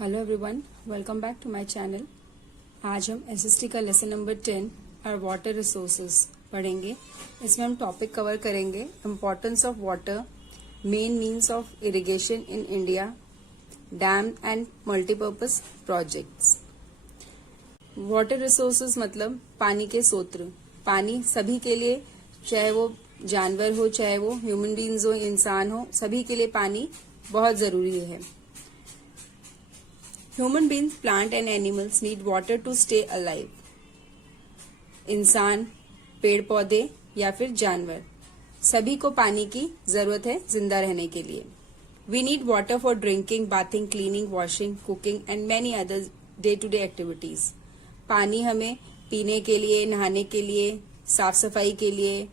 Hello everyone, welcome back to my channel. आज हम SST का लेसन नंबर 10 और वाटर रिसोर्सेज पढ़ेंगे। इसमें हम टॉपिक कवर करेंगे importance of water, main means of irrigation in India, dam and multipurpose projects. Water resources मतलब पानी के स्रोत। पानी सभी के लिए, चाहे वो जानवर हो, चाहे वो ह्यूमन बीइंग्स हो, इंसान हो, सभी के लिए पानी बहुत जरूरी है। Human beings, plant and animals need water to stay alive. इंसान, पेड़ पौधे या फिर जानवर, सभी को पानी की जरूरत है जिंदा रहने के लिए। We need water for drinking, bathing, cleaning, washing, cooking and many other day-to-day activities. पानी हमें पीने के लिए, नहाने के लिए, साफ सफाई के लिए,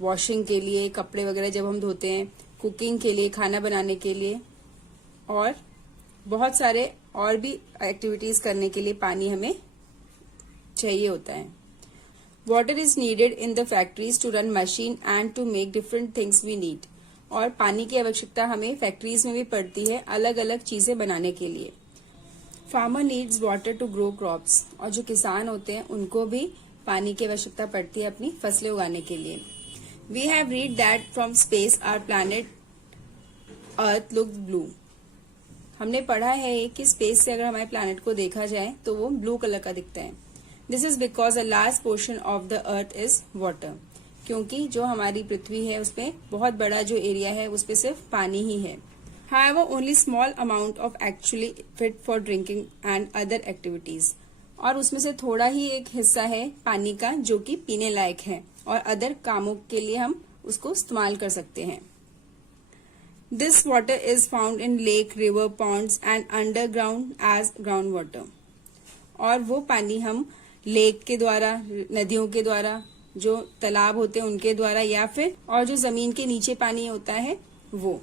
वॉशिंग के लिए, कपड़े वगैरह जब हम धोते हैं, कुकिंग के लिए, खाना बनाने के लिए और बहुत सारे और भी एक्टिविटीज करने के लिए पानी हमें चाहिए होता है। Water is needed in the factories to run machine and to make different things we need. और पानी की आवश्यकता हमें फैक्ट्रीज में भी पड़ती है अलग अलग चीजें बनाने के लिए। Farmer needs water to grow crops. और जो किसान होते हैं उनको भी पानी की आवश्यकता पड़ती है अपनी फसलें उगाने के लिए। We have read that from space our planet earth looks blue. हमने पढ़ा है कि स्पेस से अगर हमारे प्लैनेट को देखा जाए तो वो ब्लू कलर का दिखता है। This is because a large portion of the earth is water. क्योंकि जो हमारी पृथ्वी है उसपे बहुत बड़ा जो एरिया है उसपे सिर्फ पानी ही है। However only small amount of actually fit for drinking and other activities. और उसमें से थोड़ा ही एक हिस्सा है पानी का जो कि पीने लायक है और अदर कामों के लिए हम उसको इस्तेमाल कर सकते हैं। This water is found in lake, river, ponds and underground as groundwater. और वो पानी हम लेक के द्वारा, नदियों के द्वारा, जो तालाब होते हैं उनके द्वारा या फिर और जो जमीन के नीचे पानी होता है वो।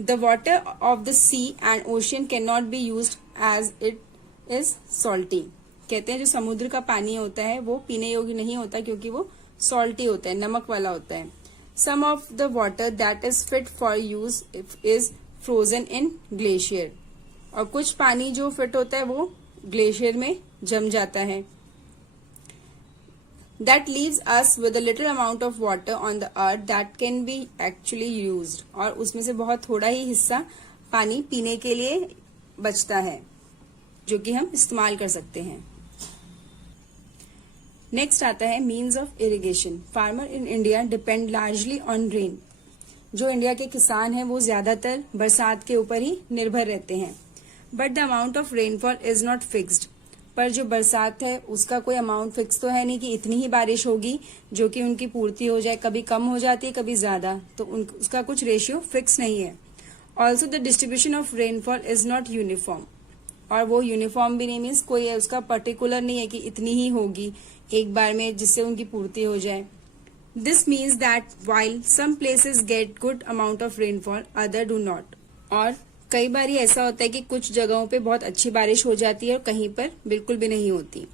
The water of the sea and ocean cannot be used as it is salty. कहते हैं जो समुद्र का पानी होता है वो पीने योग्य नहीं होता क्योंकि वो सॉल्टी होता है, नमक वाला होता है। Some of the water that is fit for use is frozen in glacier. और कुछ पानी जो फिट होता है वो ग्लेशियर में जम जाता है। That leaves us with a little amount of water on the earth that can be actually used. और उसमें से बहुत थोड़ा ही हिस्सा पानी पीने के लिए बचता है जो कि हम इस्तेमाल कर सकते हैं। नेक्स्ट आता है means of irrigation. Farmer in India depend largely on rain. जो इंडिया के किसान हैं वो ज्यादातर बरसात के ऊपर ही निर्भर रहते हैं। But the amount of rainfall is not fixed. पर जो बरसात है उसका कोई अमाउंट फिक्स तो है नहीं कि इतनी ही बारिश होगी जो कि उनकी पूर्ति हो जाए। कभी कम हो जाती है, कभी ज्यादा, तो उसका कुछ रेशियो फिक्स नहीं है। Also the distribution of rainfall is not uniform. और वो यूनिफॉर्म भी नहीं, मीन्स कोई उसका पर्टिकुलर नहीं है कि इतनी ही होगी एक बार में जिससे उनकी पूर्ति हो जाए। This means that while some places get good amount of rainfall, other do not. और कई बार ऐसा होता है कि कुछ जगहों पे बहुत अच्छी बारिश हो जाती है और कहीं पर बिल्कुल भी नहीं होती।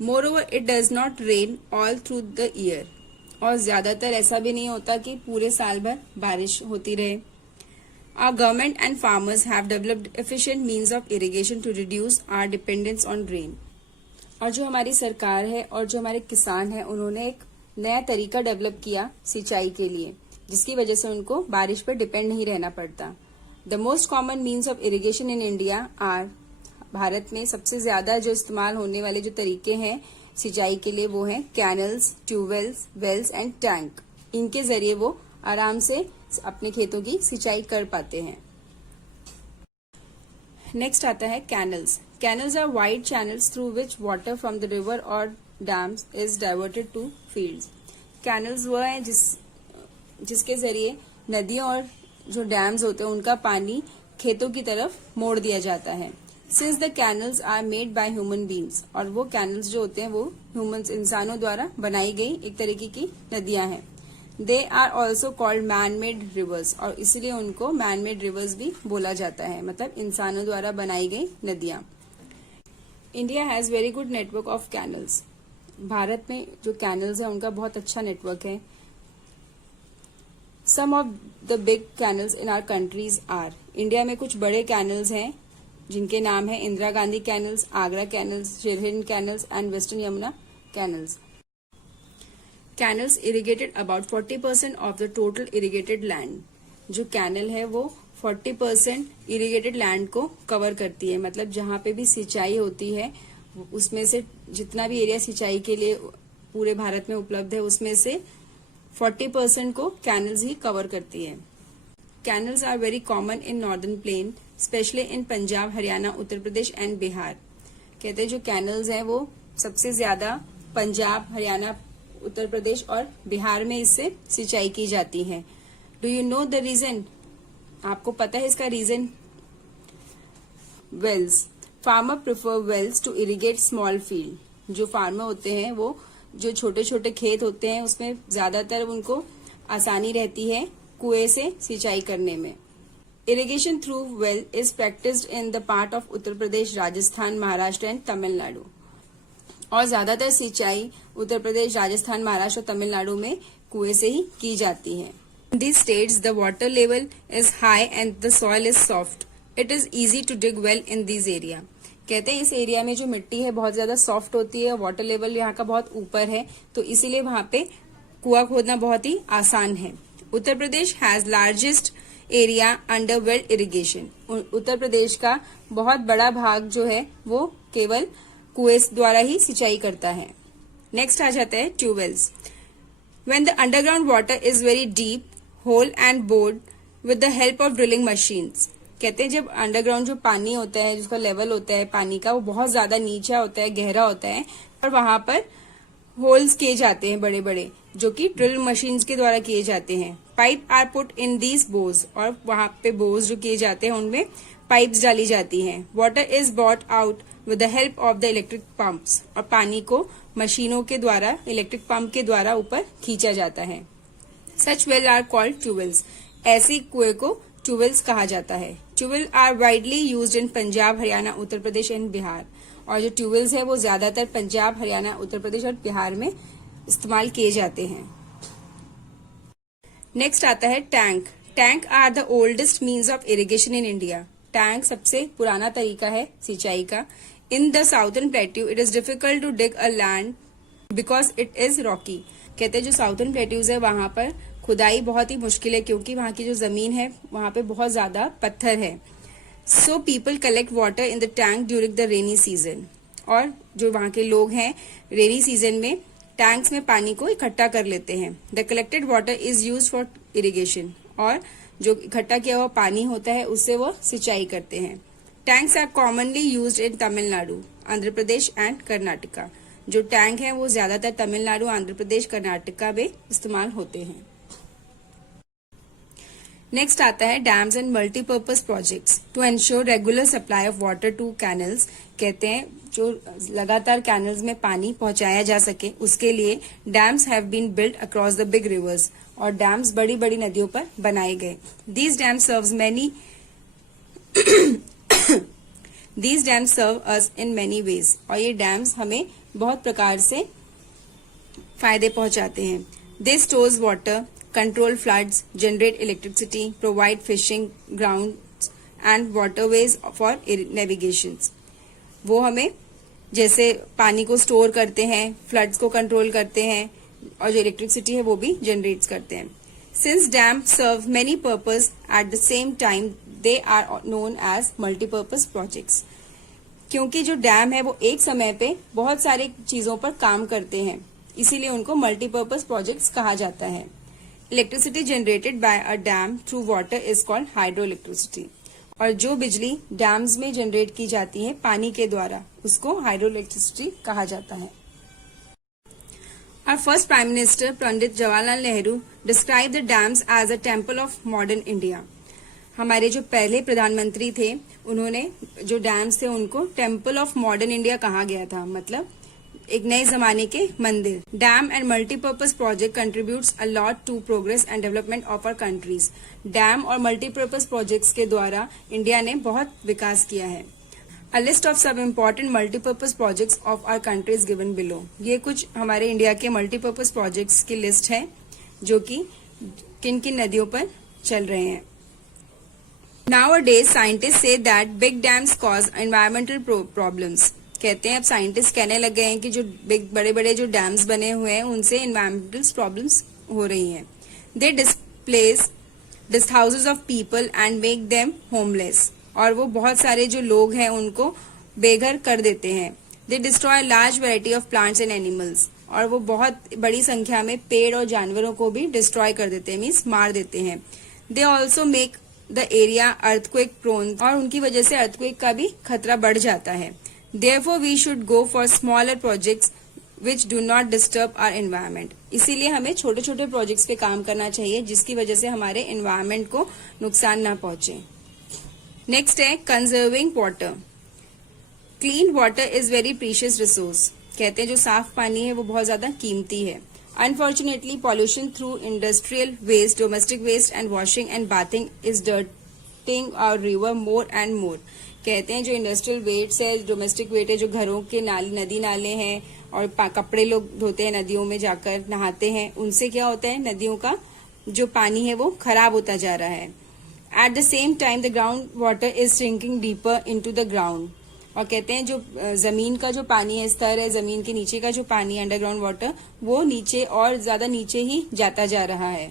More over it does not rain all through the year. और ज्यादातर ऐसा भी नहीं होता कि पूरे साल भर बारिश होती रहे। Our government and farmers have developed efficient means of irrigation to reduce our dependence on rain. और जो हमारी सरकार है और जो हमारे किसान हैं उन्होंने एक नया तरीका डेवलप किया सिंचाई के लिए, जिसकी वजह से उनको बारिश पर डिपेंड नहीं रहना पड़ता। The most common means of irrigation in India are. Bharat में सबसे ज्यादा जो इस्तेमाल होने वाले जो तरीके हैं सिंचाई के लिए वो हैं canals, tubewells, wells and tank. इनके जरिए वो आराम से अपने खेतों की सिंचाई कर पाते हैं। नेक्स्ट आता है canals. Canals are wide channels through which water from the river और dams is diverted to fields. Canals वो है जिसके जरिए नदियों और जो डैम्स होते हैं उनका पानी खेतों की तरफ मोड़ दिया जाता है। Since the canals are made by human beings. और वो कैनल्स जो होते हैं वो ह्यूमंस, इंसानों द्वारा बनाई गई एक तरीके की नदियां हैं। They are also called man made rivers. और इसलिए उनको मैन मेड रिवर्स भी बोला जाता है, मतलब इंसानों द्वारा बनाई गई नदियां। India has very good network of canals. भारत में जो कैनल्स है उनका बहुत अच्छा नेटवर्क है। Some of the big canals in our countries are. India में कुछ बड़े कैनल्स हैं जिनके नाम है Indira Gandhi canals, Agra canals, Sirhind canals and western Yamuna canals. Canals irrigated about 40% of the total irrigated land. जो कैनल है वो 40% इरिगेटेड लैंड को कवर करती है. मतलब जहां पे भी सिंचाई होती है उसमें से जितना भी एरिया सिंचाई के लिए पूरे भारत में उपलब्ध है उसमें से 40% को कैनल्स ही कवर करती है. Canals are very common in northern plain, specially in Punjab, Haryana, Uttar Pradesh and Bihar. कहते हैं जो कैनल्स हैं वो सबसे ज्यादा पंजाब, हरियाणा, उत्तर प्रदेश और बिहार में इससे सिंचाई की जाती है. Do you know the reason? आपको पता है इसका reason? Wells. Farmer prefer wells to irrigate small field. जो फार्मर होते हैं वो जो छोटे छोटे खेत होते हैं उसमें ज्यादातर उनको आसानी रहती है कुएं से सिंचाई करने में. Irrigation through well is practised in the part of Uttar Pradesh, Rajasthan, Maharashtra and Tamil Nadu. और ज्यादातर सिंचाई उत्तर प्रदेश, राजस्थान, महाराष्ट्र और तमिलनाडु में कुएं से ही की जाती है. In these states, the water level is high and the soil is soft. It is easy to dig well in these area. कहते हैं इस एरिया में जो मिट्टी है बहुत ज्यादा सॉफ्ट होती है, वाटर लेवल यहाँ का बहुत ऊपर है, तो इसीलिए वहां पे कुआं खोदना बहुत ही आसान है. Uttar Pradesh has largest area under well irrigation. Uttar Pradesh का बहुत बड़ा भाग जो है वो केवल कुएं द्वारा ही सिंचाई करता है. नेक्स्ट आ जाता है tube wells. When the underground water is very deep, whole and bored with the help of drilling machines. कहते हैं जब अंडरग्राउंड जो पानी होता है, जिसका लेवल होता है पानी का, वो बहुत ज्यादा नीचा होता है, गहरा होता है, और वहां पर होल्स किए जाते हैं बड़े बड़े, जो कि ड्रिल मशीन्स के द्वारा किए जाते हैं. Pipe are put in these bores. और वहां पे बोर्स जो किए जाते हैं उनमें पाइप्स डाली जाती हैं. Water is bought out with the help of the electric pumps. और पानी को मशीनों के द्वारा, इलेक्ट्रिक पंप के द्वारा ऊपर खींचा जाता है. Such well are called tubewells. ऐसी कुएं को ट्यूबवेल्स कहा जाता है. Tubewell are widely used in Punjab, Haryana, Uttar Pradesh and Bihar. और जो ट्यूबवेल्स है वो ज्यादातर पंजाब, हरियाणा, उत्तर प्रदेश और बिहार में इस्तेमाल किए जाते हैं. नेक्स्ट आता है tank. Tank are the oldest means of irrigation in India. Tank सबसे पुराना तरीका है सिंचाई का. In the southern plateau it is difficult to dig a land because it is rocky. कहते हैं जो साउथर्न प्लेट्यूज है वहां पर खुदाई बहुत ही मुश्किल है क्योंकि वहां की जो जमीन है वहां पे बहुत ज्यादा पत्थर है. So people collect water in the tank during the rainy season. और जो वहां के लोग हैं रेनी सीजन में टैंक्स में पानी को इकट्ठा कर लेते हैं. The collected water is use for irrigation. और जो इकट्ठा किया हुआ पानी होता है उससे वो सिंचाई करते हैं. Tanks are commonly used in Tamil Nadu, Andhra Pradesh and Karnataka. जो टैंक है वो ज्यादातर तमिलनाडु, आंध्र प्रदेश, कर्नाटका में इस्तेमाल होते हैं. नेक्स्ट आता है dams and multipurpose projects to ensure regular supply of water to canals. कहते हैं जो लगातार कैनल्स में पानी पहुंचाया जा सके उसके लिए dams have been built across the big rivers. और डैम्स बड़ी बड़ी नदियों पर बनाए गए. These dams serves many These dams serve us in many ways. और ये डैम्स हमें बहुत प्रकार से फायदे पहुंचाते हैं. They stores water, control floods, generate electricity, provide fishing grounds and waterways for navigations. वो हमें जैसे पानी को स्टोर करते हैं, फ्लड्स को कंट्रोल करते हैं और जो इलेक्ट्रिसिटी है वो भी जनरेट करते हैं. Since dams serve many purposes at the same time, they are known as multipurpose projects. क्योंकि जो डैम है वो एक समय पे बहुत सारी चीजों पर काम करते हैं इसीलिए उनको मल्टीपर्पज प्रोजेक्ट्स कहा जाता है. Electricity generated by a dam through water is called hydro electricity. और जो बिजली डैम्स में जनरेट की जाती है पानी के द्वारा उसको हाइड्रो इलेक्ट्रिसिटी कहा जाता है. Our first Prime Minister Pandit Jawaharlal Nehru described the dams as a temple of modern India. हमारे जो पहले प्रधानमंत्री थे उन्होंने जो डैम्स थे उनको टेम्पल ऑफ मॉडर्न इंडिया कहा गया था. मतलब एक नए जमाने के मंदिर. Dam and multipurpose project contributes a lot to progress and development of our countries. Dam और मल्टीपर्पज प्रोजेक्ट्स के द्वारा इंडिया ने बहुत विकास किया है. A list of some important multipurpose projects of our country is given below. ये कुछ हमारे इंडिया के मल्टीपर्पज प्रोजेक्ट्स की लिस्ट है जो कि किन किन नदियों पर चल रहे हैं. Nowadays, scientists say that big dams cause environmental problems. कहते हैं अब साइंटिस्ट कहने लग गए हैं कि जो बड़े बड़े जो डैम्स बने हुए हैं उनसे इन्वायरमेंटल प्रॉब्लम्स हो रही हैं. They displace houses of people and make them homeless. और वो बहुत सारे जो लोग हैं उनको बेघर कर देते हैं. दे destroy large variety of plants and animals. और वो बहुत बड़ी संख्या में पेड़ और जानवरों को भी डिस्ट्रॉय कर देते हैं, मीन्स मार देते हैं. They also make the area earthquake prone. और उनकी वजह से अर्थक्वेक का भी खतरा बढ़ जाता है. Therefore, we should go for smaller projects which do not disturb our environment. इसीलिए हमें छोटे छोटे प्रोजेक्ट्स पे काम करना चाहिए जिसकी वजह से हमारे एनवायरमेंट को नुकसान ना पहुंचे. नेक्स्ट है conserving water. Clean water is very precious resource. कहते हैं जो साफ पानी है वो बहुत ज्यादा कीमती है. Unfortunately pollution through industrial waste, domestic waste and washing and bathing is dirting our river more and more. कहते हैं जो इंडस्ट्रियल वेस्ट है, डोमेस्टिक वेस्ट है, जो घरों के नदी नाले हैं और कपड़े लोग धोते हैं नदियों में जाकर नहाते हैं, उनसे क्या होता है नदियों का जो पानी है वो खराब होता जा रहा है. At the same time the ground water is sinking deeper into the ground. और कहते हैं जो जमीन का जो पानी है, स्तर है जमीन के नीचे का जो पानी है, अंडरग्राउंड वाटर, वो नीचे और ज्यादा नीचे ही जाता जा रहा है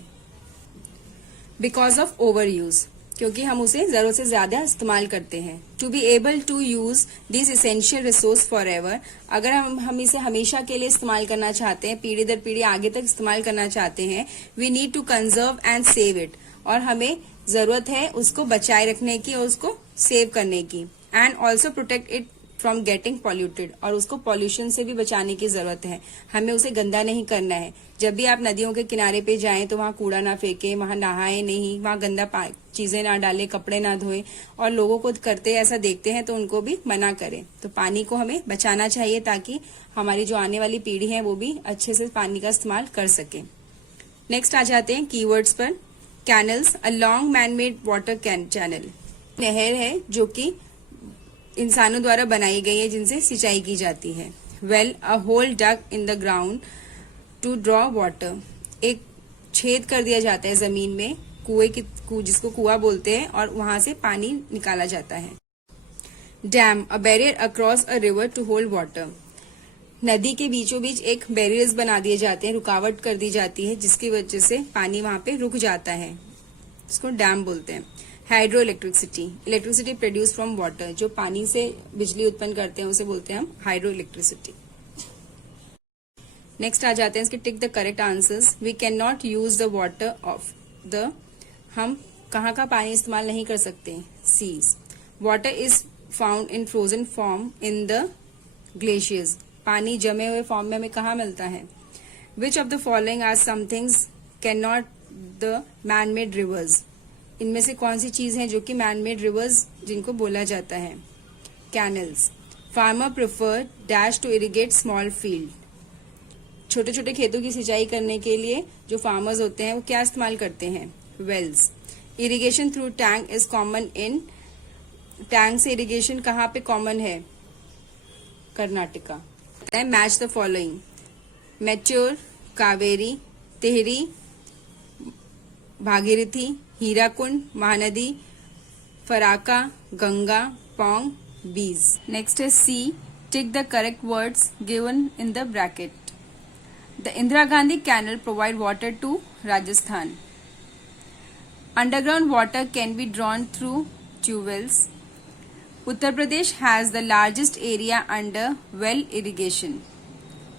बिकॉज ऑफ ओवर यूज. क्योंकि हम उसे जरूरत से ज्यादा इस्तेमाल करते हैं. To be able to use this essential resource for ever. अगर हम इसे हमेशा के लिए इस्तेमाल करना चाहते हैं, पीढ़ी दर पीढ़ी आगे तक इस्तेमाल करना चाहते हैं, we need to conserve and save it. और हमें जरूरत है उसको बचाए रखने की और उसको सेव करने की. And also protect it from getting polluted. और उसको पॉल्यूशन से भी बचाने की जरूरत है. हमें उसे गंदा नहीं करना है. जब भी आप नदियों के किनारे पे जाएं तो वहां कूड़ा ना फेंकें, वहां नहाएं नहीं, वहां गंदा चीजें ना डालें, कपड़े ना धोएं. और लोगों को करते ऐसा देखते हैं तो उनको भी मना करें. तो पानी को हमें बचाना चाहिए ताकि हमारी जो आने वाली पीढ़ी है वो भी अच्छे से पानी का इस्तेमाल कर सके. नेक्स्ट आ जाते हैं कीवर्ड्स पर. Canals, a long man made water channel. नहर है जो कि इंसानों द्वारा बनाई गई है जिनसे सिंचाई की जाती है. Well, a hole dug in the ground to draw water. एक छेद कर दिया जाता है जमीन में, जिसको कुआं बोलते हैं, और वहां से पानी निकाला जाता है. Dam, a barrier across a river to hold water. नदी के बीचों बीच एक बैरियर्स बना दिए जाते हैं, रुकावट कर दी जाती है जिसकी वजह से पानी वहां पे रुक जाता है, इसको डैम बोलते हैं. Hydro electricity, electricity produce from water. जो पानी से बिजली उत्पन्न करते हैं उसे बोलते हैं हम हाइड्रो इलेक्ट्रिसिटी. नेक्स्ट आ जाते हैं इसके tick the correct answers. We can not use the water of the. हम कहाँ का पानी इस्तेमाल नहीं कर सकते. Seas. Water is found in frozen form in the glaciers. पानी जमे हुए फॉर्म में हमें कहाँ मिलता है. Which of the following are somethings can not the man made rivers. इनमें से कौन सी चीज है जो कि मैन मेड रिवर्स जिनको बोला जाता है. Canals. Farmer prefer dash to irrigate small field. छोटे छोटे खेतों की सिंचाई करने के लिए जो फार्मर्स होते हैं वो क्या इस्तेमाल करते हैं. Wells. Irrigation through tank is common in. Tank से इरिगेशन कहाँ पे कॉमन है. Karnataka. Match the following. Mettur, Kaveri, Tehri, Bhagirathi, Hirakud, Mahanadi, Farakka, Ganga, Pong, Beas. Next है C. Tick the correct words given in the bracket. The Indira Gandhi canal provide water to Rajasthan. Underground water can be drawn through tube wells. Uttar Pradesh has the largest area under well irrigation.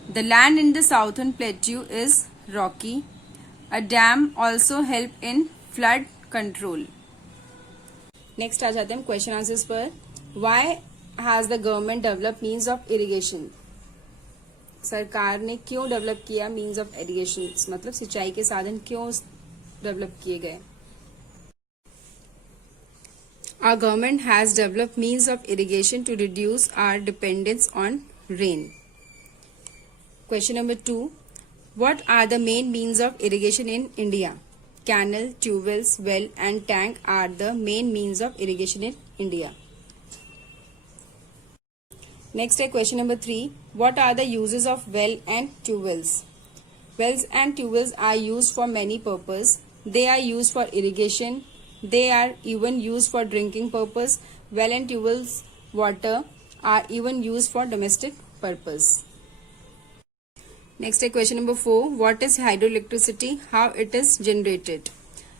The land in the southern plateau is rocky. A dam also help in flood control. Next आ जाते हैं हम question answers पर. Why has the government developed means of irrigation? सरकार ने क्यों develop किया means of irrigation, मतलब सिंचाई के साधन क्यों डेवलप किए गए. Our government has developed means of irrigation to reduce our dependence on rain. Question number 2. What are the main means of irrigation in India? Canal, tube wells, well and tank are the main means of irrigation in India. Next question number 3. What are the uses of well and tube wells? Wells and tube wells are used for many purposes. They are used for irrigation, They are even used for drinking purpose. Well and tubewell's water are even used for domestic purpose. Next question number 4. What is hydroelectricity? How it is generated?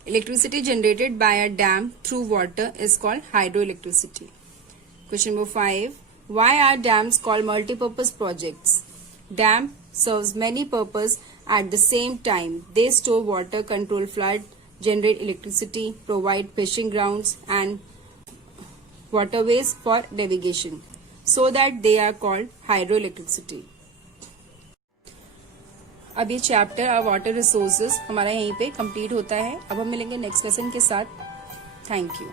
Electricity generated by a dam through water is called hydroelectricity. Question number 5. Why are dams called multipurpose projects? Dam serves many purposes at the same time. They store water, control flood, generate electricity, provide fishing grounds and waterways for navigation, so that they are called hydroelectricity. अब ये chapter water resources हमारा यहीं पे complete होता है. अब हम मिलेंगे नेक्स्ट लेसन के साथ. Thank you.